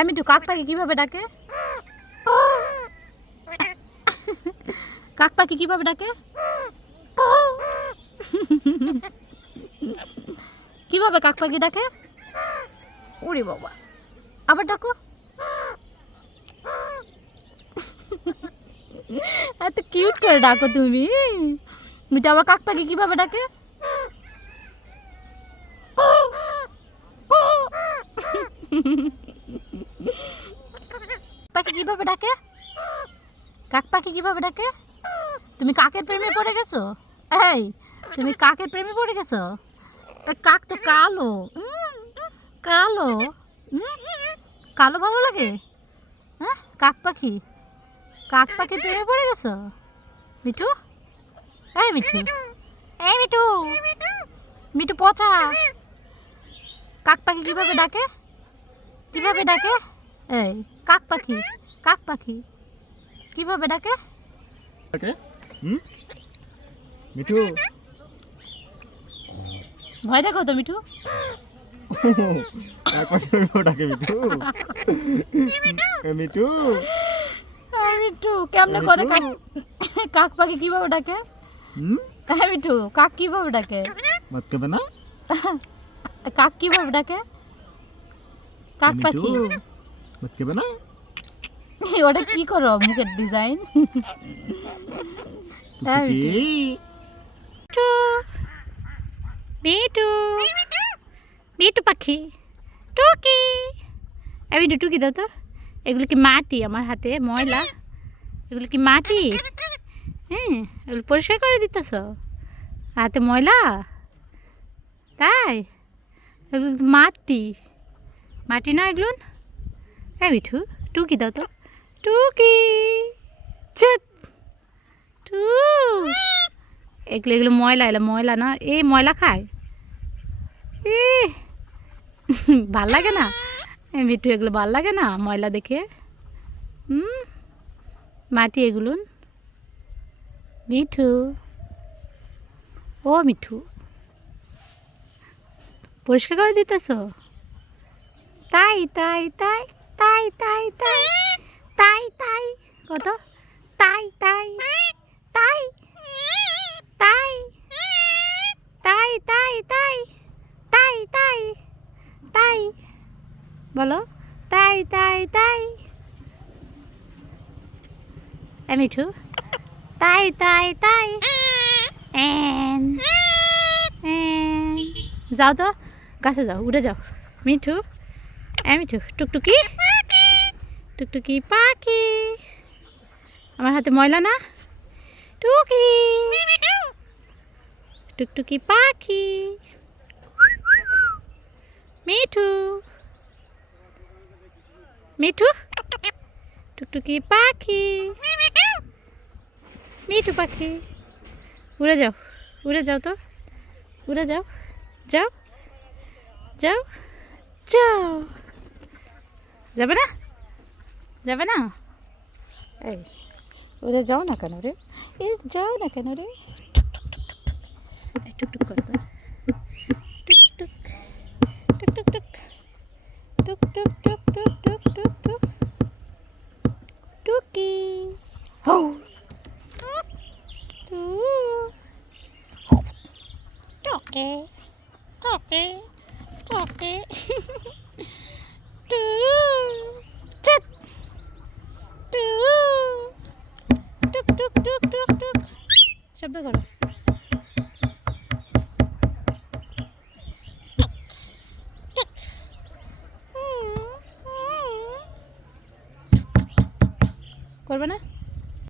আমি তো কাক পাখি কীভাবে ডাকে? কাক পাখি কীভাবে ডাকে? কীভাবে কাক পাখি ডাকে? ওরে বাবা। আবার ডাকো। এত কিউট করে ডাকো তুমি। মিটা আবার কাক পাখি কীভাবে ডাকে? পাখি কীভাবে ডাকে? কাক পাখি কীভাবে ডাকে? তুমি কাকের প্রেমে পড়ে গেছো? এই, তুমি কাকের প্রেমে পড়ে গেছো? কাক তো কালো। কালো। কালো ভালো লাগে? হ্যাঁ কাক পাখি কাক পাখির প্রেমে পড়ে গেছো? মিঠু? এই মিঠু। এই, মিঠু। মিঠু পচা। কাক পাখি কীভাবে ডাকে? কীভাবে ডাকে? এই কাক পাখি কাক পাখি। কীভাবে ডাকে? ওকে হুম? মিঠু? ভয় দেখো তো মিঠু। ওটাকে মিঠু। মিঠু। মিঠু কেমনে করে কাক কাক পাখি কীভাবে ডাকে? হুম? এই মিঠু কাক কীভাবে ডাকে? মত করবে না? কাক কীভাবে ডাকে? কাক পাখি? মিঠু, না? ওটা কি করো মুখের ডিজাইন? মিঠু। মিঠু। পাখি। টুকি। আমি টুকি দাও তো। এগুলো কি মাটি আমার হাতে? ময়লা? এগুলো কি মাটি? হ্যাঁ এগুলো পরিষ্কার করে দিতেছ? হাতে ময়লা? তাই? এগুলো মাটি। মাটি না এগুলো? হ্যাঁ মিঠু, টুকি দাও তো। টুকি! টু! এগুলো এগুলো ময়লা এগুলো ময়লা না এই ময়লা খায়। এ! ভালো লাগে না? মিঠু, এগুলো ভালো লাগে না, ময়লা দেখে? হুম? মাটি এগুলো? মিঠু। ও, মিঠু। পরিষ্কার করে দিতেছ? তাই তাই তাই তাই তাই তাই তাই তাই কত তাই তাই তাই তাই তাই তাই তাই তাই তাই তাই বলো তাই তাই তাই মিঠু তাই তাই তাই যাও তো গাছে যাও উঠে যাও মিঠু এ মিঠু টুকটুকি টুকটুকি পাখি। আমার হাতে ময়লা না? টুকি। টুকটুকি পাখি। মিঠু। মিঠু? টুকটুকি পাখি। মিঠু পাখি। উড়ে যাও উড়ে যাও তো। উড়ে যাও যাও যাও যাও। যাবে না? যাবে না? এই উড়ে যাও না কেন রে? এ যাও না কেন রে? টুকটুক করে দাও টুক টুক টুক টুক টুক টুক টুক। টুক টুক টুক টুক টুকি হৌ টকে টকে টকে। টুক টুক টুক টুক টুক শব্দ করো করবে না